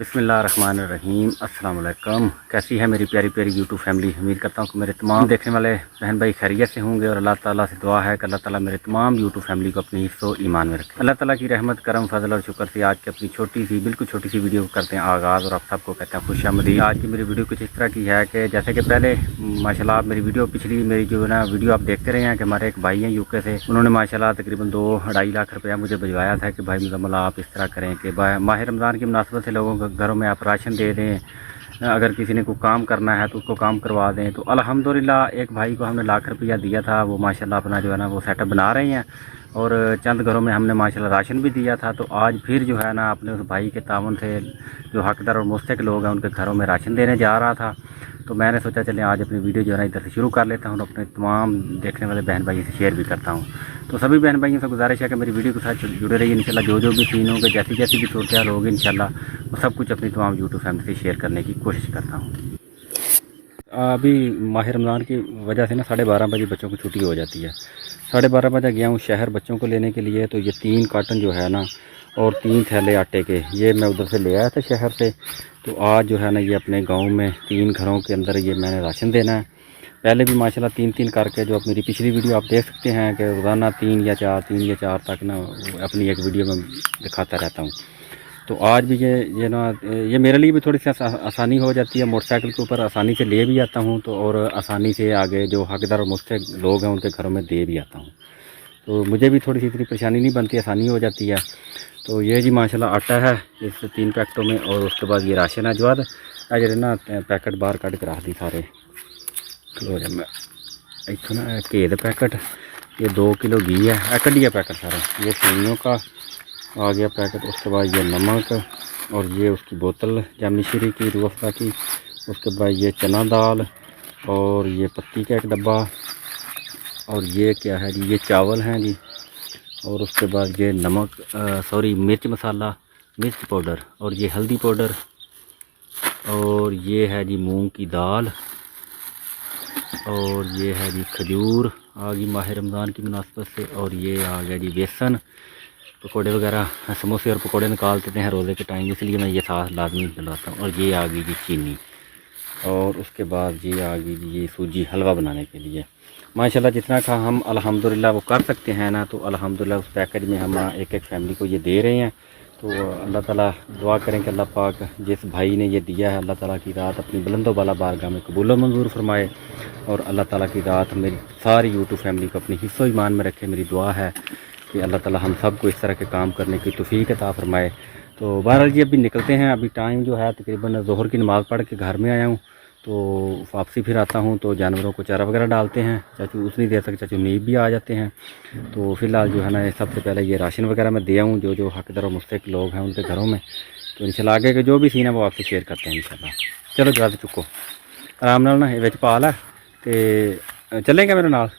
बिस्मिल्लाहिर्रहमानिर्रहीम। अस्सलाम वालेकुम। कैसी है मेरी प्यारी प्यारी यूट्यूब फैमिली। उम्मीद करता हूँ कि मेरे तमाम देखने वाले बहन भाई खैरियत से होंगे और अल्लाह ताला से दुआ है कि अल्लाह ताला मेरे तमाम यूट्यूब फैमिली को अपनी हिस्सों ईमान में रखे। अल्लाह ताला की रहमत करम फजल और शुक्र से आज की अपनी छोटी सी बिल्कुल छोटी सी वीडियो करते हैं आगाज़ और आप सबको कहते हैं खुशामदीद। आज की मेरी वीडियो कुछ इस तरह की है कि जैसे कि पहले माशाल्लाह आप मेरी वीडियो पिछली मेरी जो है ना वीडियो आप देखते रहे हैं कि हमारे एक भाई हैं यूके से, उन्होंने माशाल्लाह तकरीबन 2-2.5 लाख रुपया मुझे भिजवाया था कि भाई मुकम्मल आप इस तरह करें कि माह रमज़ान की मुनासबत से लोगों के घरों में आप राशन दे दें, अगर किसी ने कोई काम करना है तो उसको काम करवा दें। तो अल्हम्दुलिल्लाह एक भाई को हमने लाख रुपया दिया था, वो माशाल्लाह अपना जो है ना वो सेटअप बना रहे हैं और चंद घरों में हमने माशाल्लाह राशन भी दिया था। तो आज फिर जो है ना अपने उस भाई के तावन से जो हकदार और मुस्तहिक लोग हैं उनके घरों में राशन देने जा रहा था। तो मैंने सोचा चलें आज अपनी वीडियो जो है ना इधर से शुरू कर लेता हूँ और अपने तमाम देखने वाले बहन भाई से शेयर भी करता हूँ। तो सभी बहन भाइयों से गुजारिश है कि मेरी वीडियो के साथ जुड़े रहिए। इंशाल्लाह जो भी सीन होंगे, जैसी जैसी भी सूरत हाल होगी, इंशाल्लाह वो सब कुछ अपनी तमाम यूट्यूब फैमिली से शेयर करने की कोशिश करता हूँ। अभी माह रमज़ान की वजह से ना 12:30 बजे बच्चों की छुट्टी हो जाती है। 12:30 बजे गया हूँ शहर बच्चों को लेने के लिए। तो ये 3 कार्टन जो है ना और 3 थैले आटे के ये मैं उधर से ले आया था शहर से। तो आज जो है ना ये अपने गांव में 3 घरों के अंदर ये मैंने राशन देना है। पहले भी माशाल्लाह 3-3 करके जो आप मेरी पिछली वीडियो आप देख सकते हैं कि रोज़ाना 3 या 4 तक ना अपनी एक वीडियो में दिखाता रहता हूँ। तो आज भी ये ना ये मेरे लिए भी थोड़ी सी आसानी हो जाती है, मोटरसाइकिल के ऊपर आसानी से ले भी आता हूँ तो और आसानी से आगे जो हकदार और मुस्तहिक लोग हैं उनके घरों में दे भी आता हूँ। तो मुझे भी थोड़ी सी इतनी परेशानी नहीं बनती, आसानी हो जाती है। तो ये जी माशाल्लाह आटा है इस 3 पैकेटों में और उसके बाद ये राशन है। जो बाद जो ना पैकेट बाहर कट के रख दी सारे खलो जब मैं इतों ना घे का पैकेट, ये 2 किलो घी है कटिया पैकेट सारा, ये सेवियों का आ गया पैकेट। उसके बाद ये नमक और ये उसकी बोतल जामनी शीरी की रूह अफ़ज़ा की। उसके बाद ये चना दाल और ये पत्ती का एक डब्बा और ये क्या है जी, ये चावल हैं जी। और उसके बाद ये नमक मिर्च मसाला, मिर्च पाउडर और ये हल्दी पाउडर और ये है जी मूंग की दाल और ये है जी खजूर आ गई माह रमज़ान की मुनासबत से। और ये आ गया जी बेसन, पकोड़े वगैरह समोसे और पकोड़े निकालते हैं रोज़े के टाइम, इसलिए मैं ये साथ लाजमी डलवाता हूँ। और ये आ गई जी चीनी और उसके बाद ये आ गई जी ये सूजी हलवा बनाने के लिए। माशाल्लाह जितना का हम अल्हम्दुलिल्लाह वो कर सकते हैं ना, तो अल्हम्दुलिल्लाह उस पैकेज में हम एक एक फैमिली को ये दे रहे हैं। तो अल्लाह ताला दुआ करें कि अल्लाह पाक जिस भाई ने ये दिया है अल्लाह ताला की रात अपनी बुलंदो बाला बारगाह में कबूल मंजूर फरमाए और अल्लाह ताला की रात मेरी सारी यूट्यूब फैमिली को अपनी हिस्सों ईमान में रखे। मेरी दुआ है कि अल्लाह ताला हम सब को इस तरह के काम करने की तौफीक अता फरमाए। तो बहरहाल जी अभी निकलते हैं। अभी टाइम जो है तकरीबन ज़ोहर की नमाज़ पढ़ के घर में आया हूँ, तो वापसी फिर आता हूँ तो जानवरों को चारा वगैरह डालते हैं। चाचू उतनी देर तक चाचू नींद भी आ जाते हैं। तो फ़िलहाल जो है ना सबसे पहले ये राशन वगैरह मैं दे आऊँ जो हकदार और मुस्तहिक लोग हैं उनके घरों में। तो इंशाल्लाह आगे के जो भी सीन है वो आपसे शेयर करते हैं इंशाल्लाह। चलो जरा चुको आराम नाल ना विच पा लै ते चलेंगे मेरे नाल।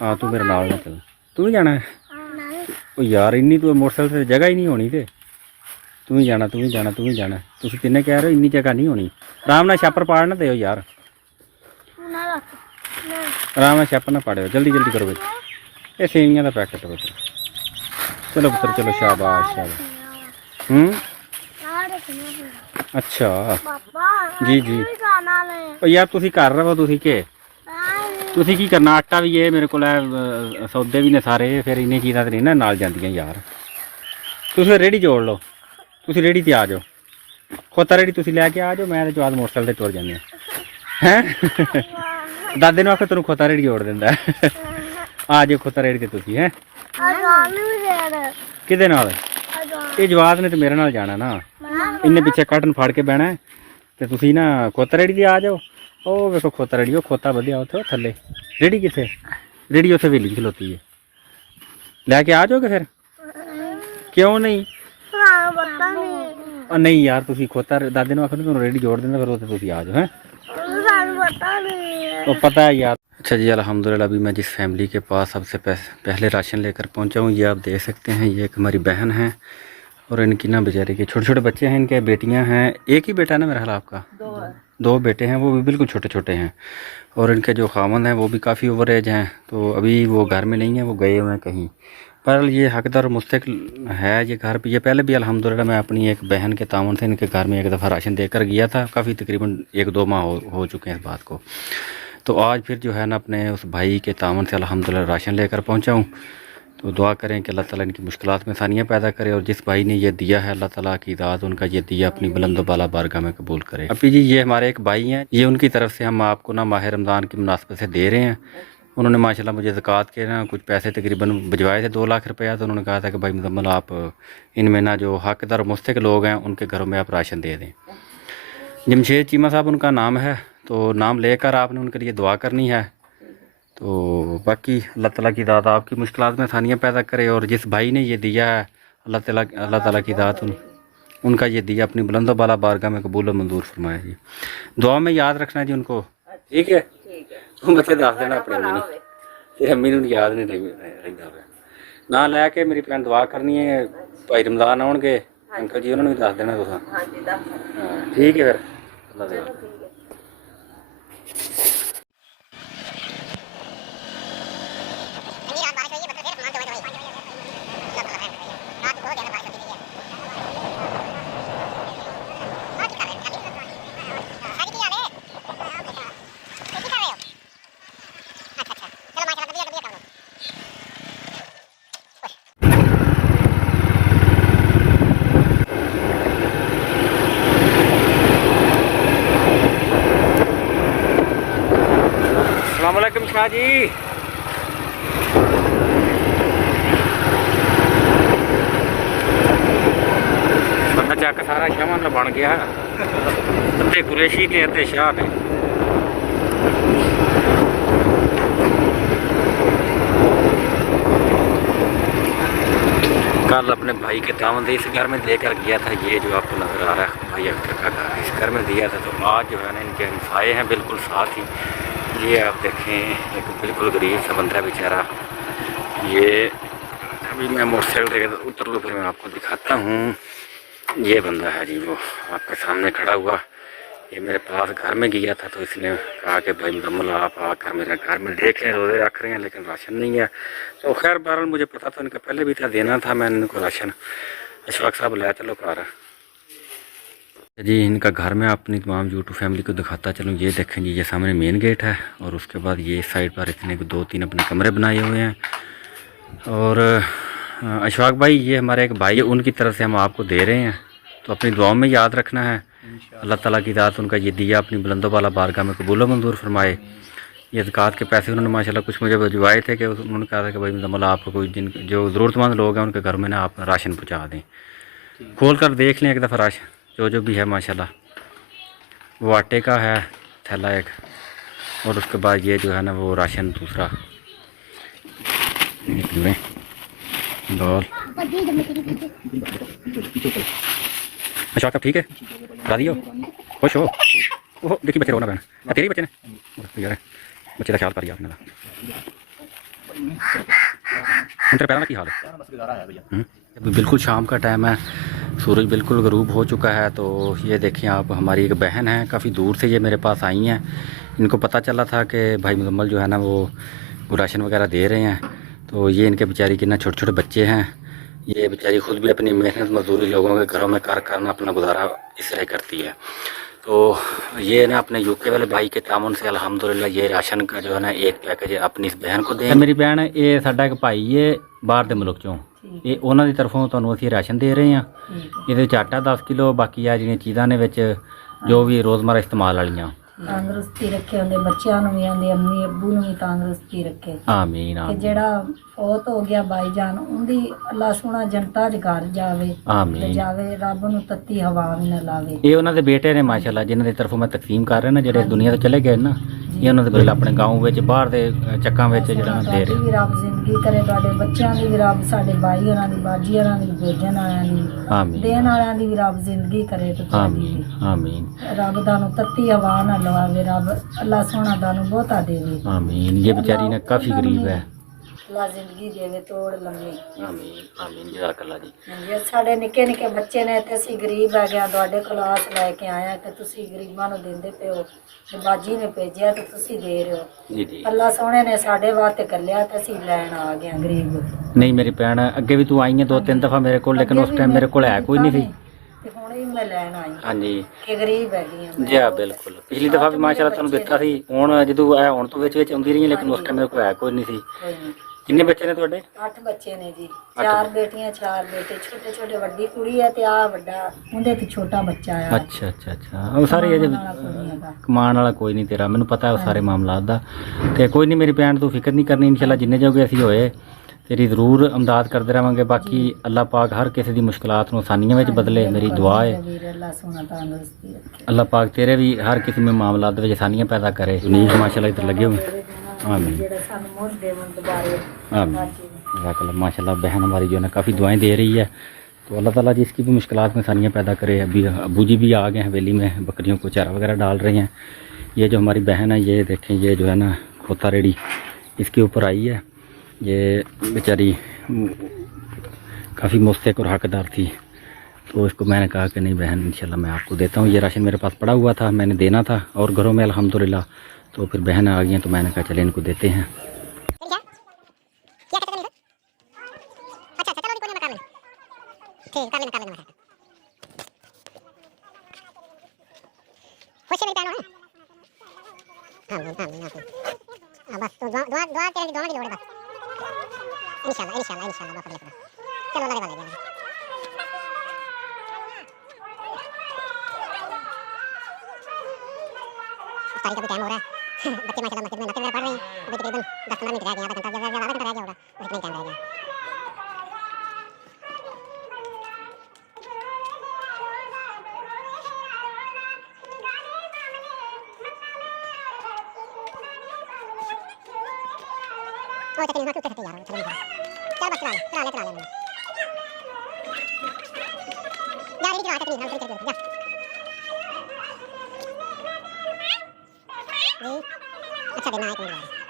हाँ तू मेरे नाल ना चल, तू भी जाना है। ओ यार इन्नी तू मोटरसाइकिल से जगह ही नहीं होनी, ते तू ही जाना तुम तिन्ने कह रहे हो इन्नी जगह नहीं होनी। आराम नाल छापर पाड़ ना दो यार, आराम नाल छापर ना पाड़ो, जल्दी जल्दी करो बच्चे। ये सेवियां का पैकेट बच्चे, चलो पुत्र चलो शाबाश शाबाश। अच्छा जी जी ओ यार तुसी कर रहे हो, तुसी की करना। आटा भी है मेरे को, सौदे भी ने सारे, फिर इन्नी चीज़ां तो नहीं ना नाल जांदियां यार। तुसी रेहड़ी जोड़ लो, तुसी रेहड़ी ते आ जाओ, खोता रेहड़ी तुसी लैके आ जाओ, मैं जवाद मोटरसाइकिल ते तुर जाने हैं। दादे ने आखो तेन खोता रेहड़ी जोड़ दिंदा आ जाओ खोता रेहड़ी ते तुसी हैं किदे नाल। ये जवाद ने तो मेरे नाल जाना ना, इन्ने पिछे कटन फाड़ के बहना ते तुसी ना खोता रेहड़ी ते आ जाओ। ओ वेखो खोता रेहड़ी, खोता बधिया उत्थे थल्ले। रेहड़ी किथे, रेहड़ी उत्थे वेली खलोती है, लैके आ जाओगे फिर। क्यों नहीं नहीं यार तुसी खोता दादे ने आखो तुम रेहड़ी जोड़ देना, फिर उत्थे तुसी आ जाओ हैं। तो पता है यार। अच्छा जी अल्हम्दुलिल्लाह अभी मैं जिस फैमिली के पास सबसे पहले राशन लेकर पहुंचा हूँ, ये आप देख सकते हैं, ये एक हमारी बहन है और इनकी ना बेचारे के छोटे छोटे बच्चे हैं, इनके बेटियां हैं। एक ही बेटा है ना मेरा ख्याल आपका? दो बेटे हैं, वो भी बिल्कुल छोटे छोटे हैं। और इनके जो खामन हैं वो भी काफ़ी ओवर एज हैं, तो अभी वो घर में नहीं है, वो गए हुए हैं कहीं। पर ये हकदार मुस्तक है ये घर पे। ये पहले भी अल्हम्दुलिल्लाह मैं अपनी एक बहन के तावन से इनके घर में एक दफ़ा राशन देकर गया था। काफ़ी तकरीबन 1-2 माह हो चुके हैं इस बात को। तो आज फिर जो है ना अपने उस भाई के तावन से अल्हम्दुलिल्लाह राशन लेकर पहुंचा हूं। तो दुआ करें कि अल्लाह ताला इनकी मुश्किलात में आसानियाँ पैदा करे और जिस भाई ने ये दिया है अल्लाह ताला की ज़ात उनका ये दिया अपनी बुलंद बाला बारगाह में कबूल करे। अभी जी ये हमारे एक भाई हैं, ये उनकी तरफ से हम आपको ना माह रमज़ान की मुनासबत से दे रहे हैं। उन्होंने माशाल्लाह मुझे ज़कात के ना कुछ पैसे तकरीबन भिजवाए थे 2 लाख रुपया। तो उन्होंने कहा था कि भाई मुजम्मल आप इनमें ना जो हकदार मुस्तक लोग हैं उनके घरों में आप राशन दे दें। जमशेद चीमा साहब उनका नाम है, तो नाम लेकर आपने उनके लिए दुआ करनी है। तो बाकी अल्लाह ताला की ज़ात आपकी मुश्किलात में आसानियाँ पैदा करे और जिस भाई ने ये दिया है अल्लाह ताला की ज़ात उनका ये दिया अपनी बुलंद बाला बारगाह में कबूल और मंजूर फरमाए जी। दुआ में याद रखना जी उनको, ठीक है? तुम बच्चे दस देना अपने अम्मी ने, फिर अम्मी ने याद नहीं रहिंदा ना लैके मेरी भैन दुआ करनी है। भाई रमज़ान आउणगे अंकल जी उन्होंने भी दस देना तुसां, हाँ ठीक है फिर अल्लाह अस्सलाम वालेकुम शाह जी। बंदा चक सारा शमन बन गया, अद्धे कुरैशी ने अद्धे शाह ने। कल अपने भाई के दावत इस घर में देकर गया था, ये जो आपको नज़र आ रहा है भाई अख्तर का घर इस घर में दिया था। तो आज जो है ना इनके हमसाए हैं बिल्कुल साथ ही। ये आप देखें एक बिल्कुल गरीब सा बंदा है बेचारा। ये अभी मैं मोटरसाइकिल से उतर लूँ फिर मैं आपको दिखाता हूँ। ये बंदा है जी वो आपके सामने खड़ा हुआ। ये मेरे पास घर में गया था तो इसने कहा कि भाई मुजम्मल आप आकर मेरे घर में देख लें, रोज़े रख रहे हैं लेकिन राशन नहीं है। तो खैर बहरहाल मुझे पता था इनका पहले भी था देना था मैंने इनको राशन। अशफाक साहब लाया चलो कार जी इनका घर में अपनी तमाम यूट्यूब फैमिली को दिखाता चलूँ। ये देखें जी ये सामने मेन गेट है और उसके बाद ये इस साइड पर इतने 2-3 अपने कमरे बनाए हुए हैं। और अशफाक भाई ये हमारे एक भाई उनकी तरफ से हम आपको दे रहे हैं, तो अपनी दुआओं में याद रखना है। अल्लाह ताला की ज़ात उनका ये दिया अपनी बुलंदो वाला बारगाह में कबूल मंजूर फरमाए। ये ज़कात के पैसे उन्होंने माशाल्लाह कुछ मुझे भिजवाए थे कि उन्होंने कहा था कि भाई मुजम्मल आपको कोई जिन जो ज़रूरतमंद लोग हैं उनके घर में ना आप राशन पहुँचा दें। खोल कर देख लें एक दफ़ा राशन जो भी है माशाल्लाह। वो आटे का है थैला एक, और उसके बाद ये जो है ना वो राशन दूसरा दाल। अच्छा आप ठीक है राजी हो, खुश हो? ओह देखिए बच्चे रोना बहन तेरे बच्चे ने यार बच्चे का ख्याल करिए आपने। तेरे पैरों में की हाल है? बिल्कुल शाम का टाइम है, सूरज बिल्कुल गरूब हो चुका है। तो ये देखें आप हमारी एक बहन है काफ़ी दूर से ये मेरे पास आई हैं। इनको पता चला था कि भाई मुजम्मल जो है ना वो राशन वगैरह दे रहे हैं। तो ये इनके बेचारी के ना छोटे छोटे बच्चे हैं। ये बेचारी खुद भी अपनी मेहनत मजदूरी लोगों के घरों में कर करना अपना गुजारा इस तरह करती है। तो ये ना अपने यूके वाले भाई के तामुन से अल्हम्दुलिल्लाह ये राशन का जो है ना एक पैकेज अपनी इस बहन को दें। मेरी बहन ये साडा एक भाई है बाहर के मुल्क चों, ये उन्हों की तरफों तुहानूं असीं राशन दे रहे हैं। ये आटा 10 किलो, बाकी आ जिहड़ियां चीज़ां ने विच जो भी रोज़मर्रा इस्तेमाल वालियां। तंदुरुस्ती रखे उनके बच्चों भी आंदे अम्मी अब्बू भी तंदुरुस्ती रखे। आमीन आमीन। जेड़ा फौत हो गया भाईजान उनकी अल्लाह सोहना जनता च घर जावे, आमीन जावे रब नूं तत्ती हवा भी न लावे। ये उन्होंने दे बेटे ने माशाल्लाह जिन्हां दी तरफों मैं तकसीम कर रहा ना जेडे दुनिया तो चले गए ना, ये उन्होंने बिल अपने गाँव में बाहर के चक्कां में जेड़ा दे रहे। भी रब जिंदगी करे, तुहाडे बच्चों की भी रब, साडे भाई होरां दी बाजी होरां दी भेजण वालियां दी आमीन देण वालियां दी भी रब जिंदगी करे। तो आमीन आमीन। रब तानूं तत्ती हवा न लवावे, रब अल्लाह सोहना तानूं बहुता देवे। आमीन। ये बेचारी ना काफ़ी गरीब है। अल्लाह जिंदगी देवे तोड़ लंबी। आमीन आमीन जज़ाकल्लाह जी। ਹਾਂਜੀ ਸਾਡੇ ਨਿੱਕੇ ਨਿੱਕੇ ਬੱਚੇ ਨੇ ਤੇ ਅਸੀਂ ਗਰੀਬ ਹੈਗੇ ਆ ਤੁਹਾਡੇ ਕੋਲ ਆਸ ਲੈ ਕੇ ਆਏ ਆ ਕਿ ਤੁਸੀਂ ਗਰੀਬਾਂ ਨੂੰ ਦਿੰਦੇ ਪਏ ਹੋ ਤੇ ਬਾਜੀ ਨੇ ਭੇਜਿਆ ਤੇ ਤੁਸੀਂ ਦੇ ਰਹੇ ਹੋ। जी जी ਅੱਲਾ ਸੋਹਣੇ ਨੇ ਸਾਡੇ ਵਾਸਤੇ ਕੱਲਿਆ ਤੇ ਅਸੀਂ ਲੈਣ ਆ ਗਏ ਆ ਗਰੀਬ। नहीं मेरी भैन अगे भी तू आई है 2-3 दफ़ा मेरे को, लेकिन उस टाइम मेरे को है कोई नहीं थी। ਤੇ ਹੁਣ ਵੀ ਮੈਂ ਲੈਣ ਆਈ हाँ जी ਕਿ ਗਰੀਬ ਹੈਗੀ ਆ जी हाँ बिल्कुल। पिछली दफ़ा भी माशाल्लाह तुहानू दिता सी, हुण जदों हुण तो विच आउंदी रही, लेकिन उस टाइम मेरे को है कोई नहीं सी। ਕੋਈ ਨਹੀਂ। किन्ने बच्चे ने तुहाडे? 8 ਬੱਚੇ ਨੇ ਜੀ, 4 ਬੇਟੀਆਂ 4 ਬੇਟੇ, ਛੋਟੇ ਛੋਟੇ ਵੱਡੀ ਕੁੜੀ ਹੈ ਤੇ ਆ ਵੱਡਾ ਉਹਦੇ ਤੇ ਛੋਟਾ ਬੱਚਾ ਆ। अच्छा अच्छा अच्छा ਉਹ ਸਾਰੇ ਅਜੇ ਵਾਲਾ ਕੋਈ ਨਹੀਂ ਹੈਗਾ। ਕਮਾਉਣ ਵਾਲਾ ਕੋਈ ਨਹੀਂ ਤੇਰਾ, ਮੈਨੂੰ ਪਤਾ ਉਹ ਸਾਰੇ ਮਾਮਲਾਤ ਦਾ। ਤੇ ਕੋਈ ਨਹੀਂ ਮੇਰੀ ਭੈਣ, ਤੂੰ ਫਿਕਰ ਨਹੀਂ ਕਰਨੀ, ਇਨਸ਼ਾਅੱਲਾ ਜਿੰਨੇ ਜੋਗੇ ਅਸੀਂ ਹੋਏ ਤੇਰੀ ਜ਼ਰੂਰ ਇਮਦਾਦ ਕਰਦੇ ਰਹਾਂਗੇ। ਬਾਕੀ ਅੱਲਾਹ ਪਾਕ ਹਰ ਕਿਸੇ ਦੀ ਮੁਸ਼ਕਲਾਤ ਨੂੰ ਆਸਾਨੀਆਂ ਵਿੱਚ ਬਦਲੇ, ਮੇਰੀ ਦੁਆ ਹੈ। ਵੀਰ ਅੱਲਾ ਸੋਹਣਾ ਤੰਦਰੁਸਤੀ ਰੱਖੇ। ਅੱਲਾਹ ਪਾਕ ਤੇਰੇ ਵੀ ਹਰ ਕਿਸੇ ਦੇ ਮਾਮਲਾਤ ਦੇ ਵਿੱਚ ਆਸਾਨੀਆਂ ਪੈਦਾ करे। नीक माशाल्लाह इधर लगे हुए। आमीन ਜਿਹੜਾ ਸਾਨੂੰ ਮੁੜ ਦੇਵਨ ਦੁਬਾਰੇ। आमीन जज़ाकल्लाह। माशाल्लाह बहन हमारी जो है ना काफ़ी दुआएं दे रही है, तो अल्लाह ताला जी इसकी भी मुश्किलात में आसानियाँ पैदा करे। अभी अबू जी भी आ गए हैं हवेली में, बकरियों को चारा वगैरह डाल रहे हैं। ये जो हमारी बहन है, ये देखें, ये जो है ना खोता रेडी इसके ऊपर आई है। ये बेचारी काफ़ी मुस्तक और हकदार थी, तो इसको मैंने कहा कि नहीं बहन इंशाल्लाह मैं आपको देता हूँ। ये राशन मेरे पास पड़ा हुआ था, मैंने देना था और घरों में अल्हम्दुलिल्लाह। तो फिर बहन आ गई हैं, तो मैंने कहा चले इनको देते हैं। बस तो दुआ दुआ दुआ तेरे दुआ की लोड़ है बस। इंशाल्लाह इंशाल्लाह इंशाल्लाह बाप रे। चलो लगे वाले जाने। इफ्तारी का भी टाइम हो रहा है। बच्चे माशाल्लाह मस्जिद में नफिल वगैरह पढ़ रहे हैं। अभी तकरीबन 10-15 मिनट रह गए, आधा घंटा ज्यादा आधा घंटा रह गया होगा, और इतना ही टाइम रह गया। और तकरीबन हाथ ऊपर से यार चलो चल बस चला ले मैंने यार ये दिखा तकरीबन चल जा अच्छा देना है एक मिनट